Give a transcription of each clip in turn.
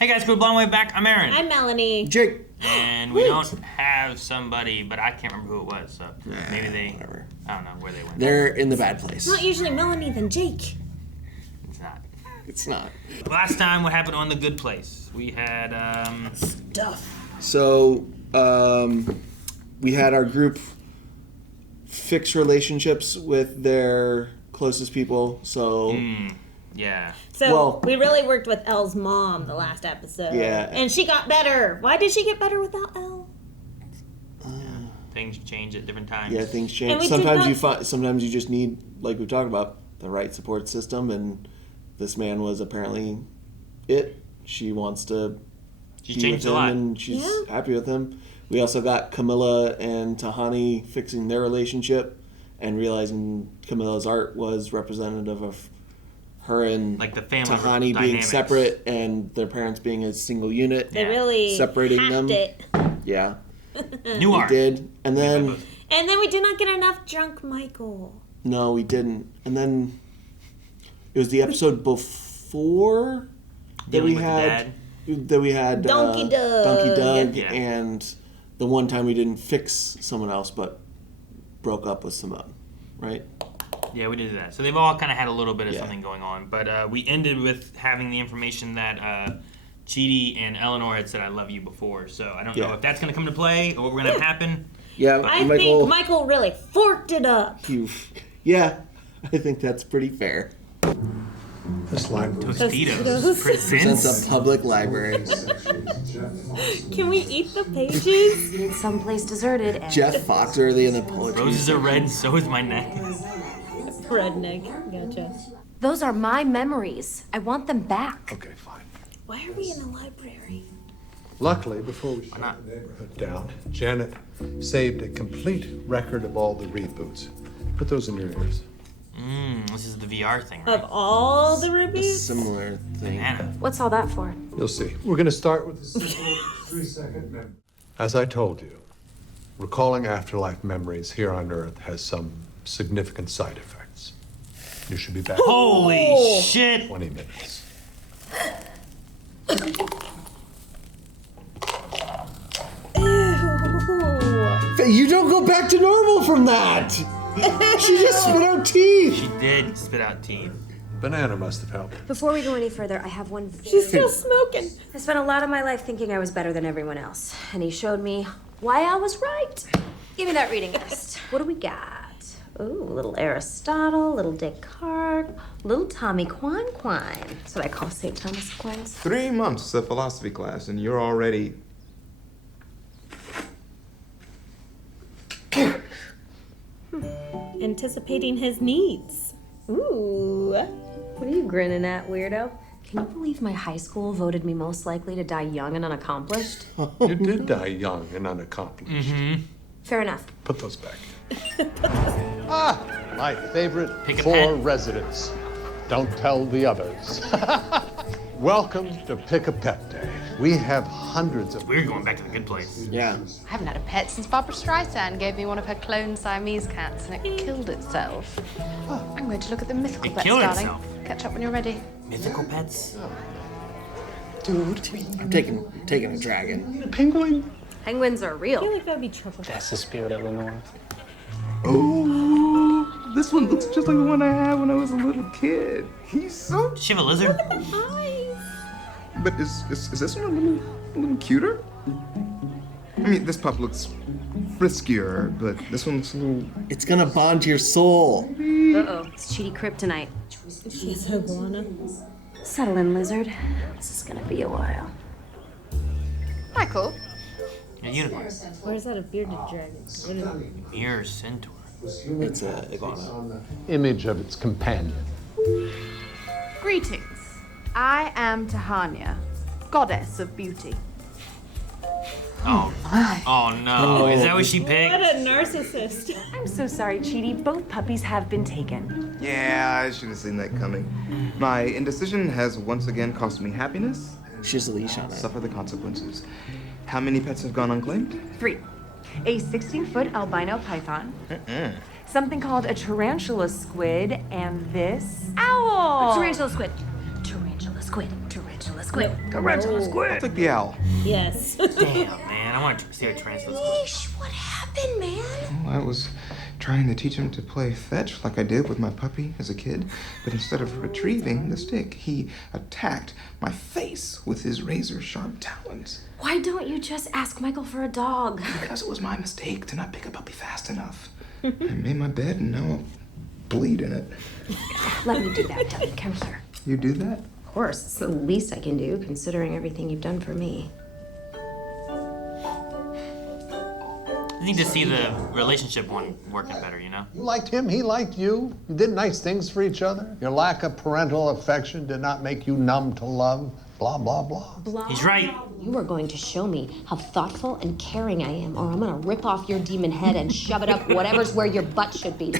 Hey guys, good long way back. I'm Aaron. I'm Melanie. Jake. And we don't have somebody, but I can't remember who it was, so maybe they, whatever. I don't know where they went. They're in the bad place. It's not usually Melanie, then Jake. It's not. It's not. Last time, what happened on The Good Place? We had, Stuff. So, we had our group fix relationships with their closest people, so... yeah. So, we really worked with Elle's mom the last episode. Yeah. And she got better. Why did she get better without Elle? Things change at different times. Yeah, things And change. we Sometimes you just need, like we talked about, the right support system, and this man was apparently it. She wants to She's be changed with a him, lot. and she's happy with him. We also got Camilla and Tahani fixing their relationship and realizing Camilla's art was representative of her and Like the family Tahani being dynamics. separate and their parents being a single unit. They really Separating hacked them. it. Yeah, New art. did. And then And then we did not get enough drunk Michael. no, we didn't. And then it was the episode before that Dealing we with had the Donkey Doug. Donkey Doug, Yeah. and the one time we didn't fix someone else but broke up with Simone, right? Yeah, we did that. So they've all kind of had a little bit of Yeah. something going on. But we ended with having the information that Chidi and Eleanor had said, I love you before. So I don't know Yeah. if that's going to come to play or what we're going to happen. Yeah, I think Michael really forked it up. Yeah, I think that's pretty fair. This library. Tostitos Presents presents. a public library. Can we eat the pages? It's someplace deserted and Jeff Foxworthy in the poetry. Roses are red, so is my neck. Redneck. Gotcha. those are my memories. I want them back. Okay, fine. Why are we in a library? Luckily, before we shut not? the neighborhood down, Janet saved a complete record of all the reboots. Put those in your ears. This is the VR thing, right? Of all the A rubies? similar thing. Anna. What's all that for? You'll see. We're going to start with a simple 3-second memory. As I told you, recalling afterlife memories here on Earth has some significant side effects. You should be back Holy shit! in 20 minutes. Ew. You don't go back to normal from that! She just spit out teeth! She did spit out teeth. Banana must have helped. Before we go any further, I have one She's still smoking. I spent a lot of my life thinking I was better than everyone else, and he showed me why I was right. Give me that reading list. What do we got? Ooh, little Aristotle, little Descartes, little Tommy Quine. That's what I call St. Thomas Aquinas. 3 months of philosophy class, and you're already... Anticipating his needs. Ooh. What are you grinning at, weirdo? Can you believe my high school voted me most likely to die young and unaccomplished? You did die young and unaccomplished. Fair enough. Put those back. My favorite Pick a 4 pen. residents. Don't tell the others. Welcome to Pick a Pet Day. We have hundreds of... We're going back to the good place. Yeah. I haven't had a pet since Barbara Streisand gave me one of her clone Siamese cats and it killed itself. I'm going to look at the mythical It pets, killed darling. itself? Catch up when you're ready. Mythical pets? Dude, I'm taking a dragon. Penguin? Penguins are I feel real. like that'd be trouble. That's the spirit of the North. Oh, this one looks just like the one I had when I was a little kid. He's so... Does she have a lizard? Eyes. But is this one a little cuter? I mean, this pup looks friskier, but this one looks a little... It's gonna bond to your soul. Uh-oh, it's cheaty kryptonite. She's a iguana. Settle in, lizard. This is gonna be a while. Michael, A unicorn. Where's that a bearded dragon? What is it? Mirror centaur. It's a iguana. Image of its companion. greetings. I am Tihania, goddess of beauty. Oh. Oh no. Is that what she What picked? a narcissist. I'm so sorry, Cheaty. Both puppies have been taken. Yeah, I should have seen that coming. My indecision has once again cost me happiness. She has a leash on it. Suffer the consequences. How many pets have gone unclaimed? 3. A 16-foot albino python. Something called a tarantula squid, and this owl. Tarantula squid. Tarantula squid. Tarantula squid. Tarantula squid. I'll take the owl. Yes. Damn, man. I want to see a tarantula. Yeesh, what happened, man? Well, I was trying to teach him to play fetch like I did with my puppy as a kid, but instead of retrieving the stick, he attacked my face with his razor-sharp talons. Why don't you just ask Michael for a dog? Because it was my mistake to not pick a puppy fast enough. I made my bed and now I'll bleed in it. Let me do that, Tubby. Come here. You do that? Of course, it's the least I can do, considering everything you've done for me. I need to see the relationship one working better, you know? You liked him, he liked you. You did nice things for each other. Your lack of parental affection did not make you numb to love. Blah, blah, blah. He's right. You are going to show me how thoughtful and caring I am, or I'm gonna rip off your demon head and shove it up whatever's where your butt should be.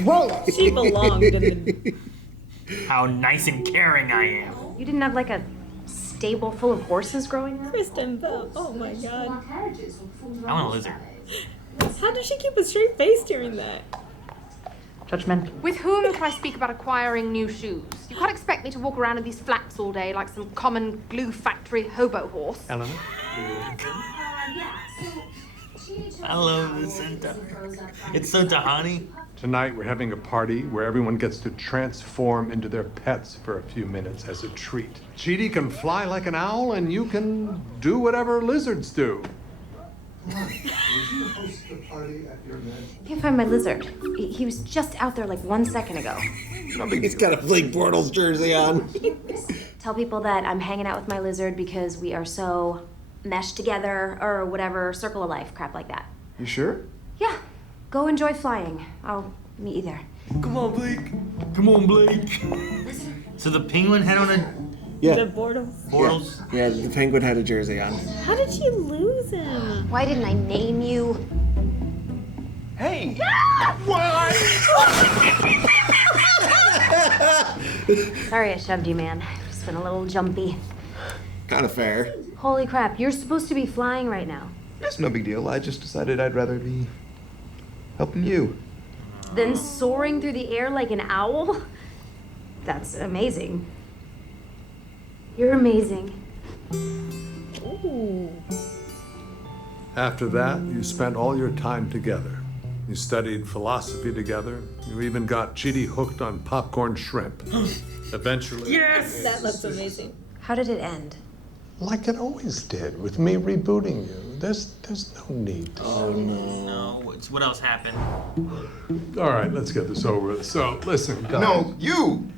Roll it. She belonged in the... How nice and caring I am. You didn't have like a stable full of horses growing up? Kristen Bell. Oh my god. I want a lizard. How did she keep a straight face during that? Judgmental. With whom can I speak about acquiring new shoes? You can't expect me to walk around in these flats all day like some common glue factory hobo horse. Eleanor? I love this. It's so Tahani. Tonight we're having a party where everyone gets to transform into their pets for a few minutes as a treat. Chidi can fly like an owl and you can do whatever lizards do. Would you host the party at your mansion? I can't find my lizard. He was just out there like 1 second ago. He's got a Blake Bortles jersey on. Tell people that I'm hanging out with my lizard because we are so meshed together, or whatever, circle of life, crap like that. You sure? Yeah, go enjoy flying. I'll meet you there. Come on, Blake. Come on, Blake. So the penguin had on a Yeah. The Bortles. Bortles. Yeah, the penguin had a jersey on. How did she lose him? Why didn't I name you? Hey! Sorry I shoved you, man. Just been a little jumpy. Kind of fair. Holy crap, you're supposed to be flying right now. It's no big deal. I just decided I'd rather be helping you. Then soaring through the air like an owl? That's amazing. You're amazing. Ooh. After that, you spent all your time together. You studied philosophy together. You even got Chidi hooked on popcorn shrimp. Eventually, Yes! That looks amazing. How did it end? Like it always did, with me rebooting you. There's no need to. No, what else happened? all right, let's get this over with. So, listen, guys. No, you!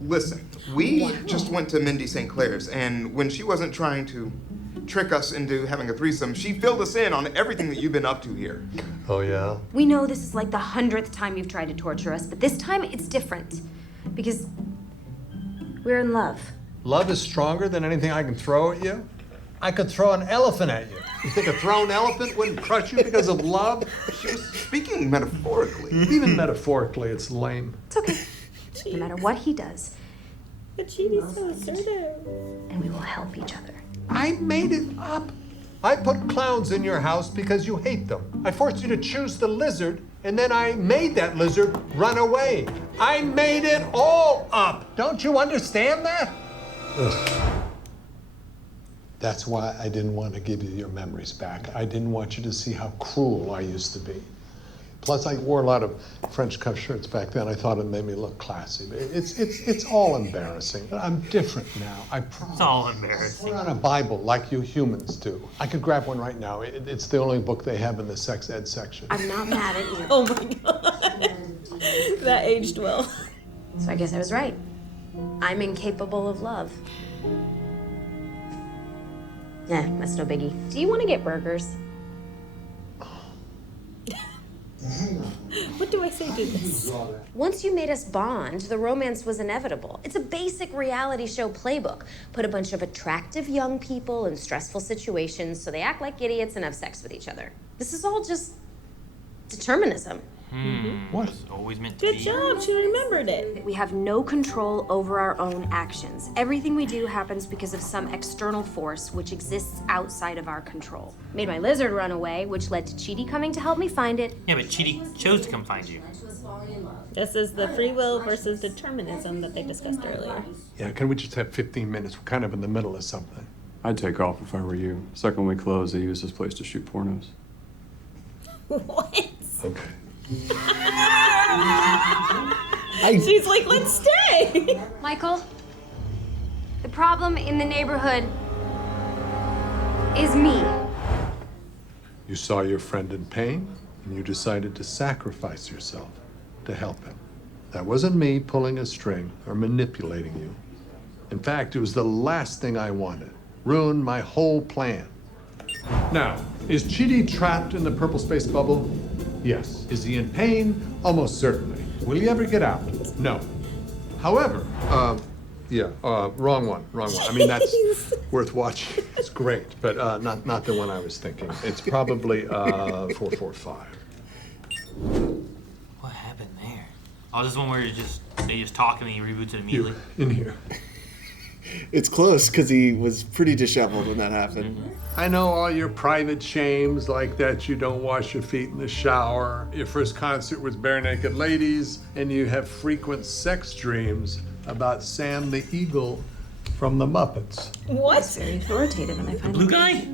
Listen, we just went to Mindy St. Clair's, and when she wasn't trying to trick us into having a threesome, she filled us in on everything that you've been up to here. Oh, yeah? We know this is like the 100th time you've tried to torture us, but this time it's different. Because we're in love. Love is stronger than anything I can throw at you? I could throw an elephant at you. You think a thrown elephant wouldn't crush you because of love? She was speaking metaphorically. Even metaphorically, it's lame. It's okay. No matter what he does, But Chidi's so assertive. and we will help each other. I made it up. I put clowns in your house because you hate them. I forced you to choose the lizard, and then I made that lizard run away. I made it all up. Don't you understand that? Ugh. That's why I didn't want to give you your memories back. I didn't want you to see how cruel I used to be. Plus, I wore a lot of French cuff shirts back then. I thought it made me look classy. It's all embarrassing. I'm different now, I promise. It's all embarrassing. We're on a Bible like you humans do. I could grab one right now. It's the only book they have in the sex ed section. I'm not mad at you. Oh my god. That aged well. So I guess I was right. I'm incapable of love. Yeah, that's no biggie. Do you want to get burgers? What do I say to this? Once you made us bond, the romance was inevitable. It's a basic reality show playbook. Put a bunch of attractive young people in stressful situations so they act like idiots and have sex with each other. This is all just determinism. What? It's always meant to be. Good job, she remembered it. We have no control over our own actions. Everything we do happens because of some external force which exists outside of our control. Made my lizard run away, which led to Chidi coming to help me find it. Yeah, but Chidi chose to come find you. To us falling in love. This is the free will versus determinism that they discussed earlier. Yeah, can we just have 15 minutes? We're kind of in the middle of something. I'd take off if I were you. Second we close, they use this place to shoot pornos. What? Okay. She's like, let's stay. Michael, the problem in the neighborhood is me. You saw your friend in pain, and you decided to sacrifice yourself to help him. That wasn't me pulling a string or manipulating you. In fact, it was the last thing I wanted. Ruined my whole plan. Now, is Chidi trapped in the purple space bubble? Yes. Is he in pain? Almost certainly. Will he ever get out? No. However, wrong one. I mean, that's worth watching. It's great, but not the one I was thinking. It's probably 445. What happened there? Oh, this is one where they just talk and then he reboots it immediately. In here. It's close because he was pretty disheveled when that happened. I know all your private shames, like that you don't wash your feet in the shower, your first concert with bare naked ladies, and you have frequent sex dreams about Sam the Eagle from the Muppets. What? That's very authoritative, and I find Blue guy?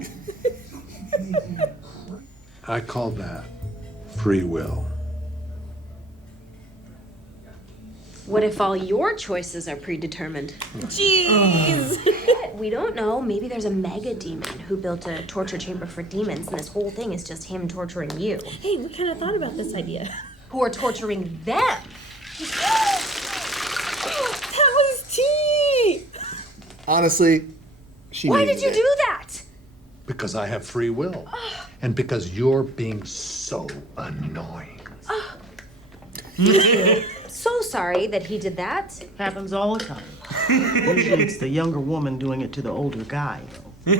I call that free will. What if all your choices are predetermined? Jeez. We don't know. Maybe there's a mega demon who built a torture chamber for demons, and this whole thing is just him torturing you. Hey, we kind of thought about this idea. Who are torturing them? That was tea. Honestly, she Why needed did you it. do that? Because I have free will. And because you're being so annoying. So sorry that he did that. Happens all the time. Usually it's the younger woman doing it to the older guy, though.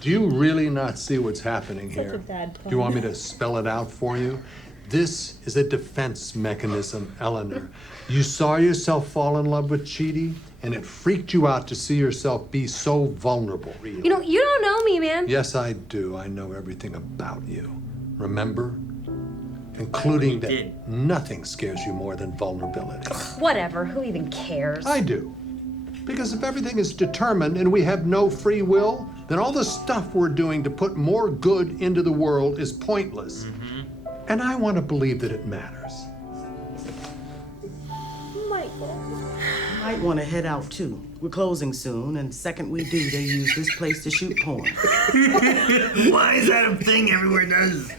Do you really not see what's happening here? a bad Do you want me to spell it out for you? This is a defense mechanism, Eleanor. You saw yourself fall in love with Chidi, and it freaked you out to see yourself be so vulnerable. You know, you don't know me, man. Yes, I do. I know everything about you. Remember? Including that nothing scares you more than vulnerability. Whatever, who even cares? I do. Because if everything is determined and we have no free will, then all the stuff we're doing to put more good into the world is pointless. And I want to believe that it matters. Michael. Might want to head out, too. We're closing soon, and the second we do, they use this place to shoot porn. Why is that a thing everywhere does?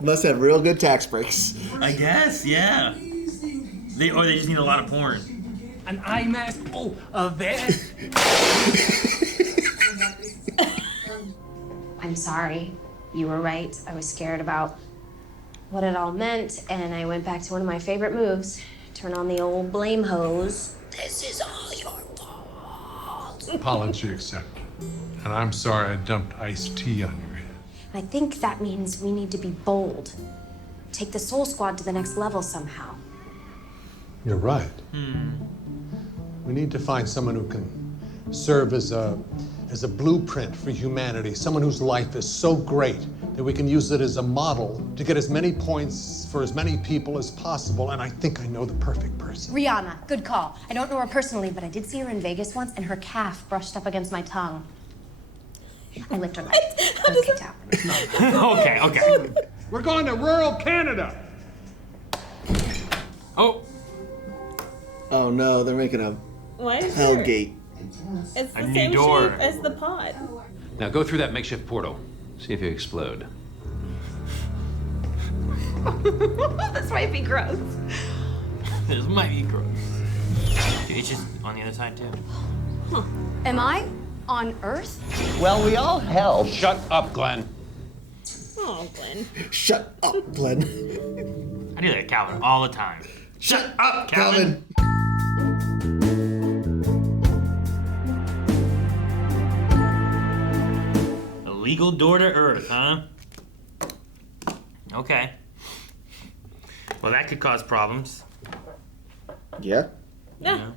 Must have real good tax breaks. I guess, yeah. They just need a lot of porn. An eye mask? Oh, a vest? I'm sorry. You were right. I was scared about what it all meant, and I went back to one of my favorite moves. Turn on the old blame hose. This is all your fault. Apology accepted. And I'm sorry I dumped iced tea on your head. I think that means we need to be bold. Take the Soul Squad to the next level somehow. You're right. We need to find someone who can serve as a blueprint for humanity, someone whose life is so great that we can use it as a model to get as many points for as many people as possible, and I think I know the perfect person. Rihanna, good call. I don't know her personally, but I did see her in Vegas once, and her calf brushed up against my tongue. I licked her leg. I was kicked out. Okay. We're going to rural Canada. Oh, Oh no, they're making a Why is hell there? gate. It's the A new same door. shape as the pod. Now go through that makeshift portal. See if you explode. This might be gross. this might be gross. It's just on the other side too. Am I on Earth? Well, we all help. Shut up, Glenn. Oh, Glenn. Shut up, Glenn. I do that to Calvin all the time. Shut up, Calvin. A legal door to Earth, huh? Okay. Well, that could cause problems. Yeah. Yeah.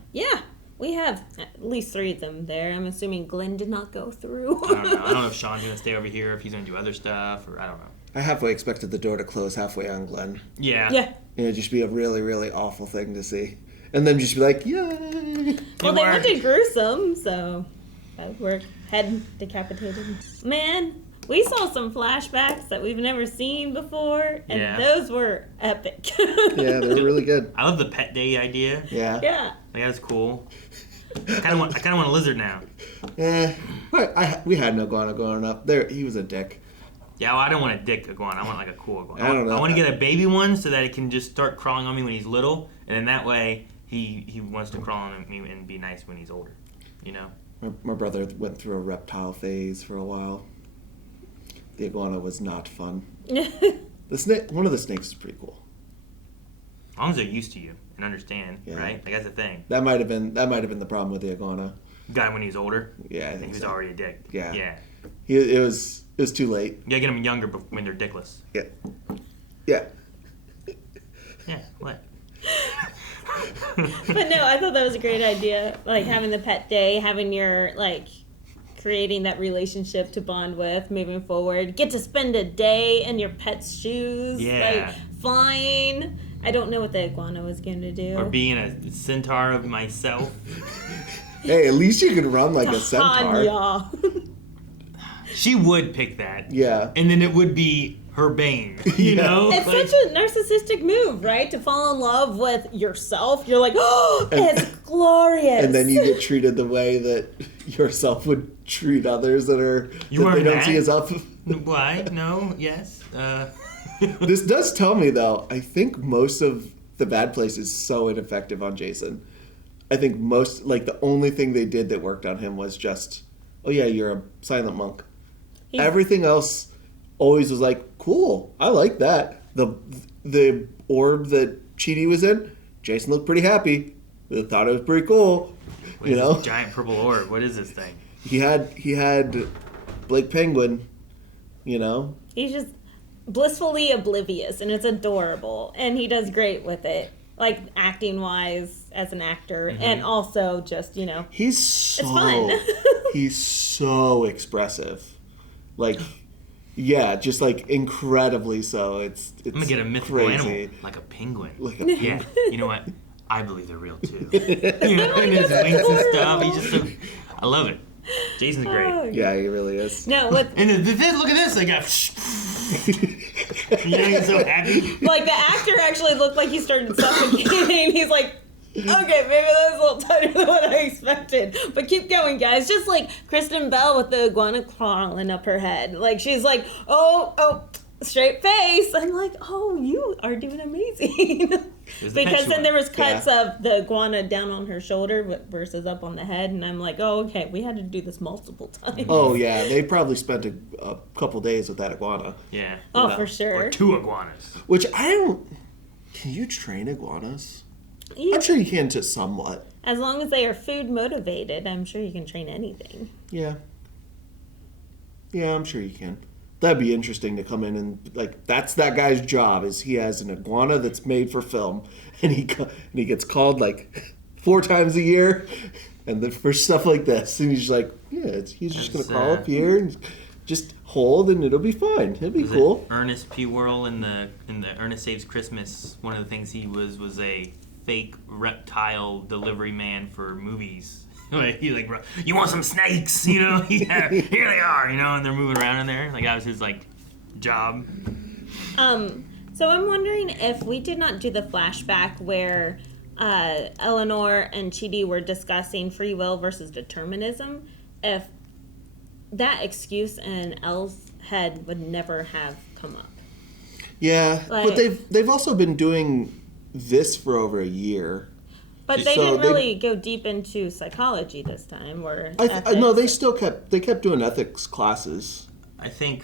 We have at least 3 of them there. I'm assuming Glenn did not go through. I don't know if Sean's gonna stay over here, if he's gonna do other stuff, or I don't know. I halfway expected the door to close halfway on Glenn. Yeah. Yeah. It'd just be a really, really awful thing to see. And then just be like, yay! Well, they wanted gruesome, so that would work. Head decapitated. Man, we saw some flashbacks that we've never seen before, and those were epic. Yeah, they were really good. I love the pet day idea. Yeah. Yeah. Like, that's cool. I kind of want a lizard now. We had an iguana growing up. He was a dick. Yeah, well, I don't want a dick iguana. I want like a cool iguana. I don't know. I want to get a baby one so that it can just start crawling on me when he's little, and then that way he wants to crawl on me and be nice when he's older. You know. My brother went through a reptile phase for a while. The iguana was not fun. The snake, one of the snakes is pretty cool. As long as they're used to you and understand, right? Like that's the thing. That might have been the problem with the iguana. Guy when he was older. Yeah, I think he was so. already a dick. Yeah. Yeah. It was too late. You gotta get them younger when they're dickless. Yeah. Yeah. Yeah. What? But no, I thought that was a great idea. Like having the pet day, having your creating that relationship to bond with moving forward. Get to spend a day in your pet's shoes. Yeah. Like flying. I don't know what the iguana was going to do. Or being a centaur of myself. Hey, at least you can run like a centaur. Yeah. She would pick that. Yeah. And then it would be her bane. You know? It's such a narcissistic move, right? To fall in love with yourself. You're like, oh, it's glorious. And then you get treated the way that yourself would treat others that they don't see as up. Why? No. Yes. This does tell me, though, I think most of The Bad Place is so ineffective on Jason. I think the only thing they did that worked on him was just, oh yeah, you're a silent monk. Everything else always was like, cool, I like that. The orb that Chidi was in, Jason looked pretty happy. They thought it was pretty cool. What is this giant purple orb? What is this thing? He had Blake Penguin, He's just blissfully oblivious, and it's adorable, and he does great with it, like acting wise as an actor, and also just he's it's fun. He's so expressive, just incredibly so. It's I'm gonna get a mythical animal like a penguin. Yeah, you know what? I believe they're real too. And his wings and stuff. I love it. Jason's great. Oh, yeah, he really is. No, look at this. I got. He's so happy. Like the actor actually looked like he started suffocating. He's like, okay, maybe that was a little tighter than what I expected. But keep going, guys. Just like Kristen Bell with the iguana crawling up her head. Like she's like, oh, straight face. I'm like, oh, you are doing amazing. Because then there was cuts of the iguana down on her shoulder versus up on the head, and I'm like, oh, okay, we had to do this multiple times. Oh yeah, they probably spent a couple days with that iguana. Yeah. Oh, for sure. Or 2 iguanas. Which I don't. Can you train iguanas? I'm sure you can, just somewhat. As long as they are food motivated, I'm sure you can train anything. Yeah. Yeah, I'm sure you can. That'd be interesting to come in and that's that guy's job is he has an iguana that's made for film, and he gets called 4 times a year, and then for stuff like this, and he's like, he's just gonna crawl up here and just hold, and it'll be fine. It'll be cool. Ernest P. Worrell in the Ernest Saves Christmas. One of the things he was a fake reptile delivery man for movies. He's like, bro, you want some snakes? Yeah, here they are, and they're moving around in there. That was his job. So I'm wondering if we did not do the flashback where Eleanor and Chidi were discussing free will versus determinism, if that excuse in Elle's head would never have come up. Yeah, but they've also been doing this for over a year. But they didn't really go deep into psychology this time, or no, they kept doing ethics classes. I think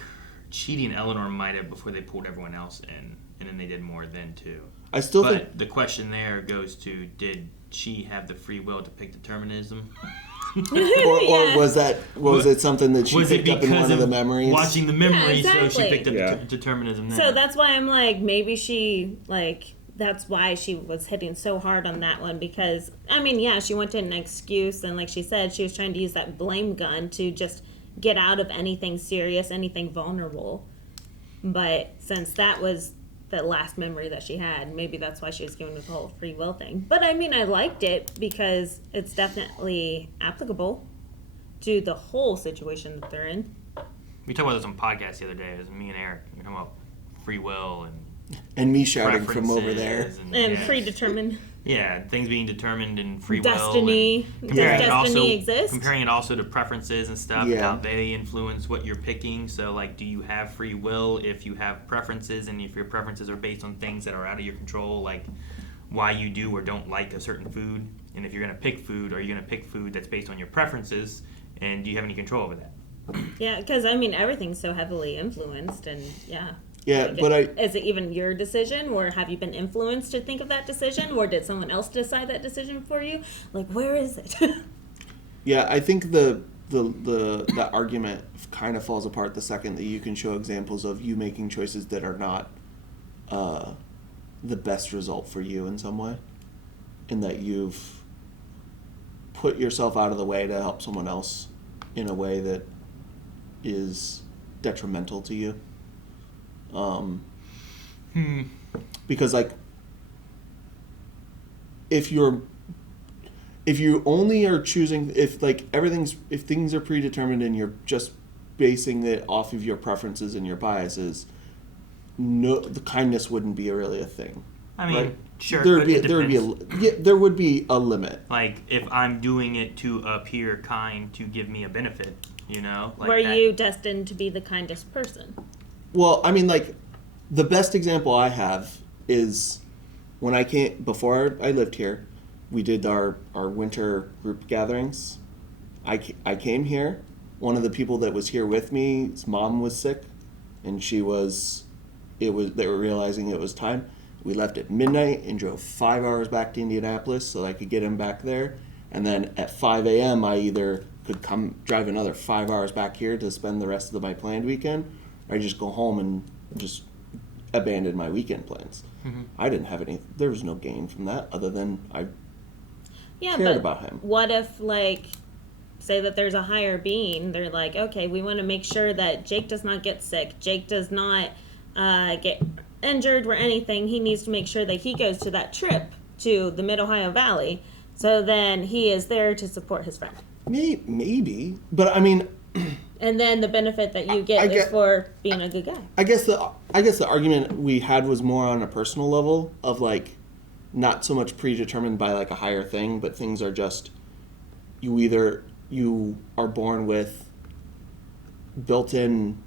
Chidi and Eleanor might have before they pulled everyone else in, and then they did more then too. But the question there goes to: did she have the free will to pick determinism? or was it something that she picked up in one of the memories? Watching the memories, exactly. So she picked up determinism. Then. So that's why I'm like, maybe she that's why she was hitting so hard on that one, because she went to an excuse, and like she said, she was trying to use that blame gun to just get out of anything serious, anything vulnerable. But since that was the last memory that she had, maybe that's why she was given the whole free will thing. But I mean, I liked it because it's definitely applicable to the whole situation that they're in. We talked about this on podcast the other day. It was me and Eric. We were talking about free will and me shouting from over there and predetermined. Yeah, things being determined in free destiny. will. Does destiny exist? Comparing it also to preferences and stuff, Yeah. how they influence what you're picking. So, like, do you have free will if you have preferences, and if your preferences are based on things that are out of your control, like why you do or don't like a certain food? And if you're going to pick food, are you going to pick food that's based on your preferences, and do you have any control over that? Yeah, because I mean, everything's so heavily influenced, and yeah. Yeah, like, but is it even your decision, or have you been influenced to think of that decision, or did someone else decide that decision for you? Like, where is it? Yeah, I think the argument kind of falls apart the second that you can show examples of you making choices that are not the best result for you in some way, and that you've put yourself out of the way to help someone else in a way that is detrimental to you. Because like if you only are choosing, if things are predetermined and you're just basing it off of your preferences and your biases, the kindness wouldn't be really a thing. I mean, right? sure, there would be a limit. Like, if I'm doing it to appear kind to give me a benefit, you know? Like were you destined to be the kindest person? Well, I mean, like, the best example I have is when before I lived here, we did our winter group gatherings. I came here. One of the people that was here with me, his mom was sick, and they were realizing it was time. We left at midnight and drove 5 hours back to Indianapolis so I could get him back there. And then at 5 a.m., I either could come drive another 5 hours back here to spend the rest of my planned weekend, or I just go home and just abandon my weekend plans. Mm-hmm. I didn't have there was no gain from that other than I cared about him. What if, like, say that there's a higher being, they're like, okay, we want to make sure that Jake does not get sick, Jake does not get injured or anything. He needs to make sure that he goes to that trip to the Mid-Ohio Valley, so then he is there to support his friend. Maybe, but I mean, and then the benefit that you get is for being a good guy. I guess the argument we had was more on a personal level of, like, not so much predetermined by, like, a higher thing, but things are just, you are born with built-in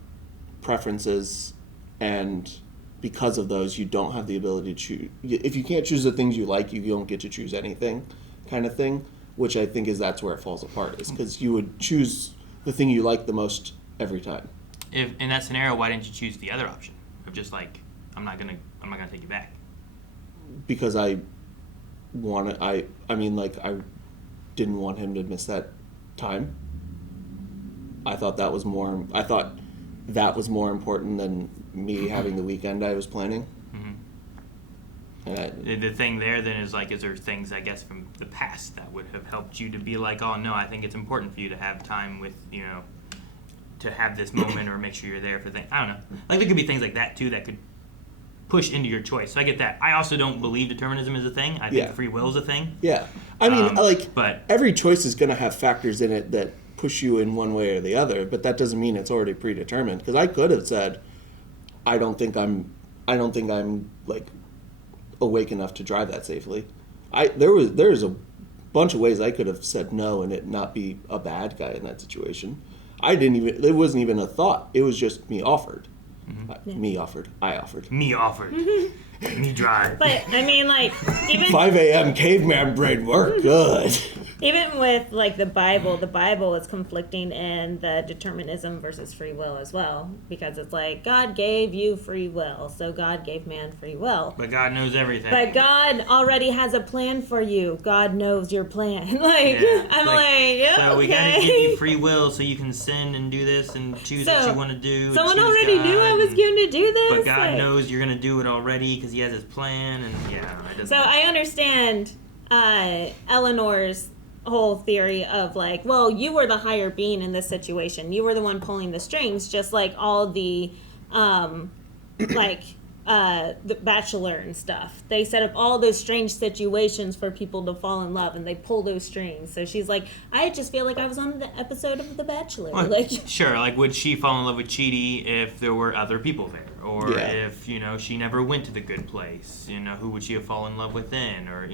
preferences, and because of those, you don't have the ability to choose. If you can't choose the things you like, you don't get to choose anything, kind of thing, which I think that's where it falls apart, is because you would choose the thing you like the most every time. If in that scenario, why didn't you choose the other option of just like, I'm not gonna take you back? Because I didn't want him to miss that time. I thought that was more important than me having the weekend I was planning. Mm-hmm. The thing there then is, like, is there things, I guess, from the past that would have helped you to be like, oh no, I think it's important for you to have time with, you know, to have this moment or make sure you're there for things. I don't know. Like, there could be things like that too that could push into your choice. So I get that. I also don't believe determinism is a thing. I think free will is a thing. Yeah. I mean, but every choice is going to have factors in it that push you in one way or the other, but that doesn't mean it's already predetermined. Because I could have said, I don't think I'm like awake enough to drive that safely. There's a bunch of ways I could have said no and it not be a bad guy in that situation. It wasn't even a thought. It was just me offered. Mm-hmm. Me offered. I offered. Me offered. Me drive. But I mean, like, even 5 a.m. caveman brain work good. Even with, like, the Bible is conflicting in the determinism versus free will as well, because it's like, God gave you free will, so God gave man free will. But God knows everything. But God already has a plan for you. God knows your plan. So we gotta give you okay. free will so you can sin and do this and choose what you want to do. Someone already knew I was going to do this. But God knows you're gonna do it already because He has His plan, and it doesn't. So I understand Eleanor's whole theory of, like, well, you were the higher being in this situation. You were the one pulling the strings, just like all the like the Bachelor and stuff. They set up all those strange situations for people to fall in love, and they pull those strings. So she's like, I just feel like I was on the episode of The Bachelor. Well, like, sure, like would she fall in love with Chidi if there were other people there? Or if, she never went to the good place, who would she have fallen in love with then? Or,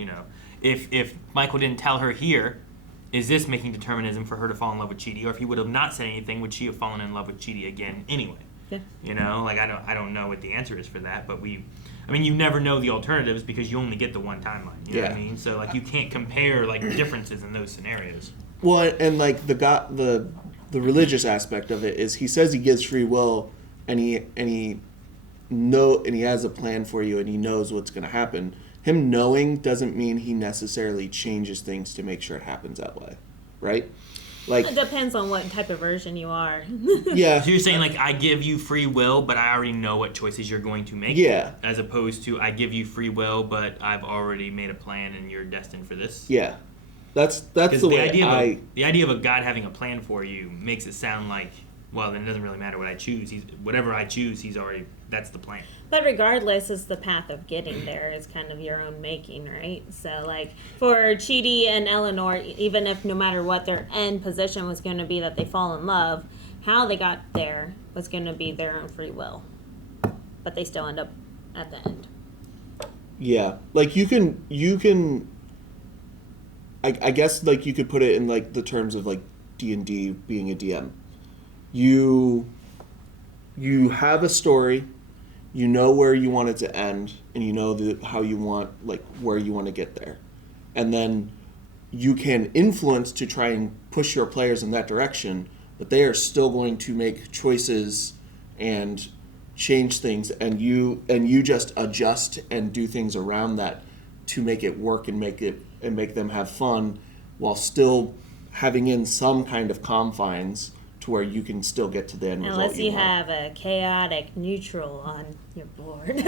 if Michael didn't tell her here, is this making determinism for her to fall in love with Chidi? Or if he would have not said anything, would she have fallen in love with Chidi again anyway? Yeah. I don't know what the answer is for that, but you never know the alternatives because you only get the one timeline. You know what I mean? So you can't compare differences in those scenarios. Well, and the religious aspect of it is he says he gives free will, and he has a plan for you, and he knows what's going to happen. Him knowing doesn't mean he necessarily changes things to make sure it happens that way, right? It depends on what type of version you are. Yeah. So you're saying I give you free will, but I already know what choices you're going to make. Yeah. As opposed to I give you free will, but I've already made a plan and you're destined for this. Yeah. That's the way the idea of a God having a plan for you makes it sound like, well, then it doesn't really matter what I choose. Whatever I choose, that's the plan. But regardless, it's the path of getting there is kind of your own making, right? So, for Chidi and Eleanor, even if no matter what their end position was going to be that they fall in love, how they got there was going to be their own free will. But they still end up at the end. Yeah. You can I guess, you could put it in, the terms of, D&D being a DM. You have a story, you know where you want it to end, and you know how you want, where you want to get there. And then you can influence to try and push your players in that direction, but they are still going to make choices and change things, and you just adjust and do things around that to make it work and make them have fun while still having in some kind of confines to where you can still get to the end result. Unless you have a chaotic neutral on your board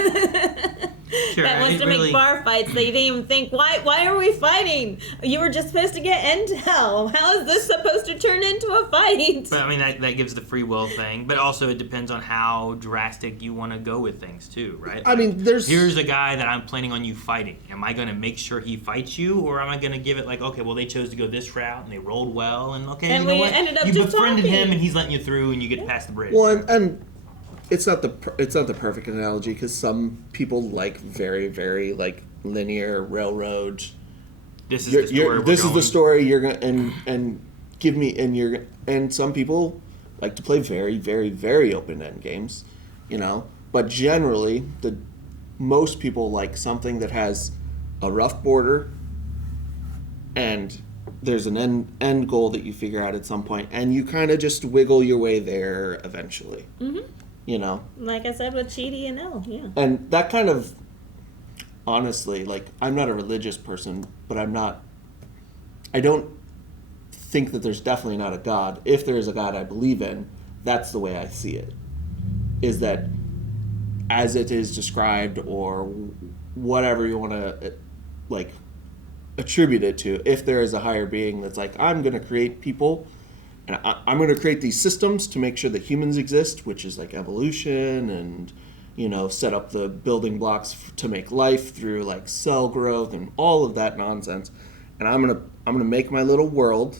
Sure, that wants to make bar fights that you didn't even think, why are we fighting? You were just supposed to get intel. How is this supposed to turn into a fight? But that gives the free will thing, but also it depends on how drastic you want to go with things too, right? Here's a guy that I'm planning on you fighting. Am I going to make sure he fights you, or am I going to give it okay, well, they chose to go this route and they rolled well, and okay, and you know what? Ended up you just befriended talking. him and he's letting you through and you get past the bridge. Well, and it's not the perfect analogy because some people like very, very linear railroad. This is the story. This is the story you're gonna and give me and some people like to play very, very, very open end games, But generally, most people like something that has a rough border and there's an end goal that you figure out at some point, and you kind of just wiggle your way there eventually. Mm-hmm. Like I said with Chidi and Elle, yeah. And that kind of, honestly, I'm not a religious person, but I don't think that there's definitely not a God. If there is a God I believe in, that's the way I see it. Is that as it is described, or whatever you want to, attribute it to, if there is a higher being that's I'm going to create people, and I'm going to create these systems to make sure that humans exist, which is evolution and, set up the building blocks to make life through cell growth and all of that nonsense. And I'm going to make my little world,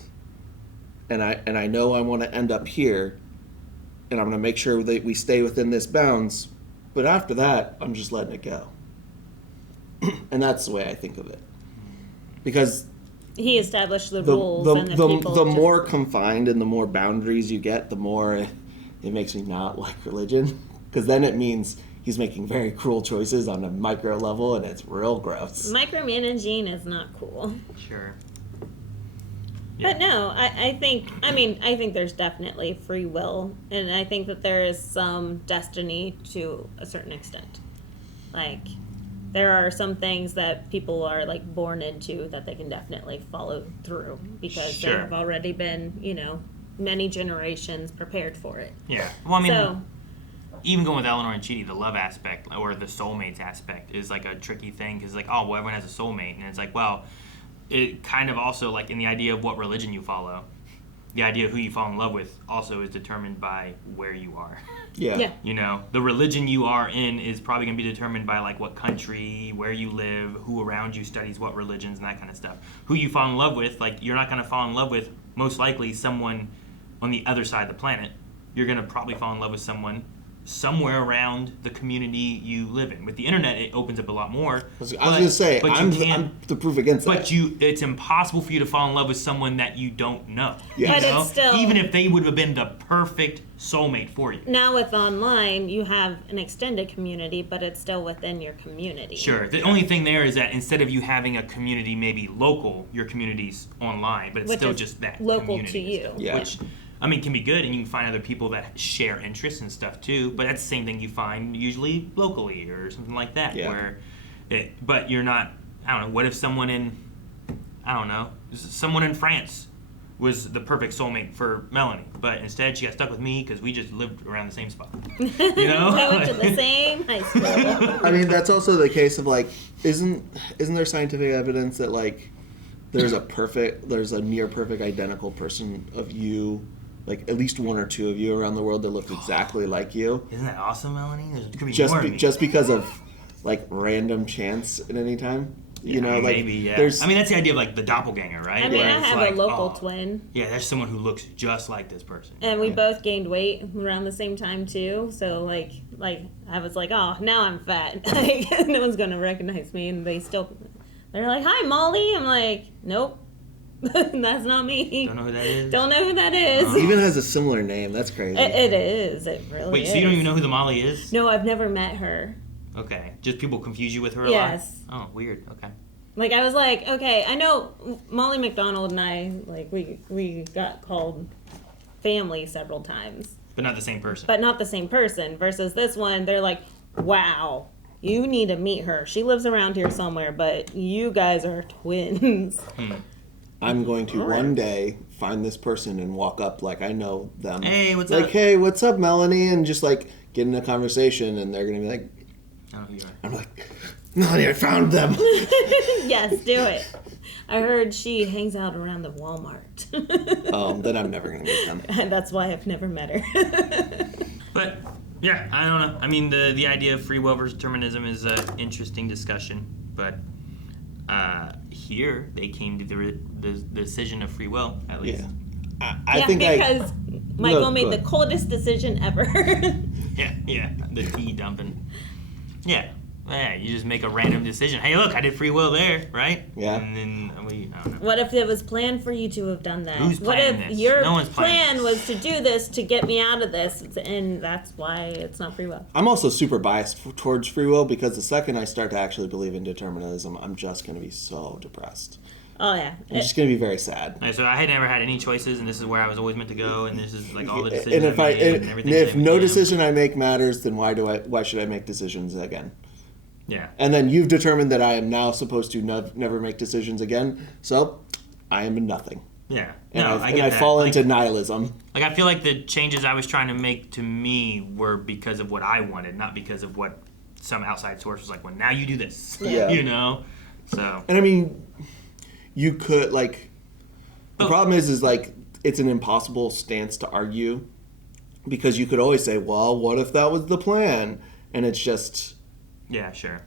and I know I want to end up here, and I'm going to make sure that we stay within this bounds. But after that, I'm just letting it go. And that's the way I think of it. Because he established the rules and the people. The more confined and the more boundaries you get, the more it makes me not like religion. Because then it means he's making very cruel choices on a micro level, and it's real gross. Micromanaging is not cool. Sure. Yeah. But no, I think there's definitely free will, and I think that there is some destiny to a certain extent. There are some things that people are born into that they can definitely follow through because they have already been, many generations prepared for it. Yeah. Well, even going with Eleanor and Chidi, the love aspect or the soulmates aspect is a tricky thing because everyone has a soulmate, and it's well, it kind of also in the idea of what religion you follow. the idea of who you fall in love with also is determined by where you are. Yeah. You know, the religion you are in is probably going to be determined by like what country, where you live, who around you studies what religions and that kind of stuff. Who you fall in love with, like you're not going to fall in love with most likely someone on the other side of the planet. You're going to probably fall in love with someone somewhere around the community you live in. With the internet, it opens up a lot more. I was going to say, I'm the proof against that. But it's impossible for you to fall in love with someone that you don't know. Yeah. But it's still... Even if they would have been the perfect soulmate for you. Now with online, you have an extended community, but it's still within your community. Sure. The only thing there is that instead of you having a community maybe local, your community's online, but it's still just that local community. To you. Yeah. Which, I mean, can be good, and you can find other people that share interests and stuff too. But that's the same thing you find usually locally or something like that. Yeah. But you're not. I don't know. What if someone in France was the perfect soulmate for Melanie, but instead she got stuck with me because we just lived around the same spot. You know, I went to the same high school. I mean, that's also the case of like, isn't there scientific evidence that like there's a near perfect identical person of you, like at least one or two of you around the world that look exactly like you? Isn't that awesome, Melanie? There could be just more of me. Just because of like random chance at any time. You know, like maybe, yeah. There's, I mean, that's the idea of like the doppelganger, right? I mean, Where I it's have like, a local twin. Yeah, there's someone who looks just like this person. And we both gained weight around the same time too. So like I was like, oh, now I'm fat. Like, no one's gonna recognize me, and they're like, hi, Molly. I'm like, nope. That's not me. Don't know who that is. Don't know who that is. It even has a similar name. That's crazy. It is. It really is. Wait, so you don't even know who the Molly is? No, I've never met her. Okay. Just people confuse you with her a Yes. lot? Oh, weird. Okay. Like, I was like, okay, I know Molly McDonald and I, like, we got called family several times. But not the same person. But not the same person. Versus this one, they're like, wow, you need to meet her. She lives around here somewhere, but you guys are twins. I'm going to one day find this person and walk up like I know them. Hey, what's like, up? hey, what's up, Melanie? And just like get in a conversation, and they're gonna be like, I don't know who you are. I'm like, Melanie, I found them. Yes, do it. I heard she hangs out around the Walmart. Then I'm never gonna meet them. And that's why I've never met her. But yeah, I don't know. I mean, the idea of free will versus determinism is an interesting discussion, but here they came to the decision of free will, at least. Yeah, I think because Michael made the coldest decision ever. Yeah, the tea dumping. Yeah, you just make a random decision. Hey, look, I did free will there, right? Yeah. And then I don't know. What if it was planned for you to have done that? Who's What planning if this? your No one's planning plan was to do this to get me out of this, and that's why it's not free will? I'm also super biased towards free will because the second I start to actually believe in determinism, I'm just going to be so depressed. Oh, yeah. I'm just going to be very sad. Right, so I had never had any choices, and this is where I was always meant to go, and this is like all the decisions And if I made and everything. if no decision I make matters, then why should I make decisions again? Yeah. And then you've determined that I am now supposed to never make decisions again, so I am in nothing. Yeah. And No, I get that. fall into nihilism. Like, I feel like the changes I was trying to make to me were because of what I wanted, not because of what some outside source was like, well, now you do this. Yeah. You know? So. And I mean, you could, like, the problem is like, it's an impossible stance to argue because you could always say, well, what if that was the plan? And it's just... Yeah, sure.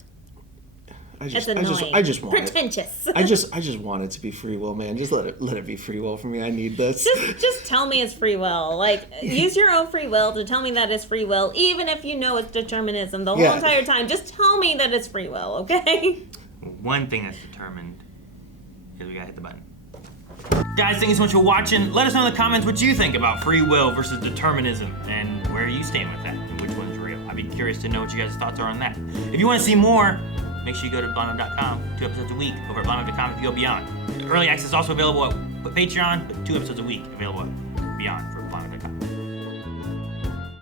I just want pretentious. it. I just want it to be free will, man. Just let it be free will for me. I need this. Just tell me it's free will. Like, use your own free will to tell me that it's free will, even if you know it's determinism the whole entire time. Just tell me that it's free will, okay? One thing that's determined is we gotta hit the button. Guys, thank you so much for watching. Let us know in the comments what you think about free will versus determinism and where you stand with that and which one's real. I'd be curious to know what you guys' thoughts are on that. If you want to see more, make sure you go to blindmode.com, 2 episodes a week over at blindmode.com if you go beyond. Early access is also available at Patreon, but 2 episodes a week available at Beyond.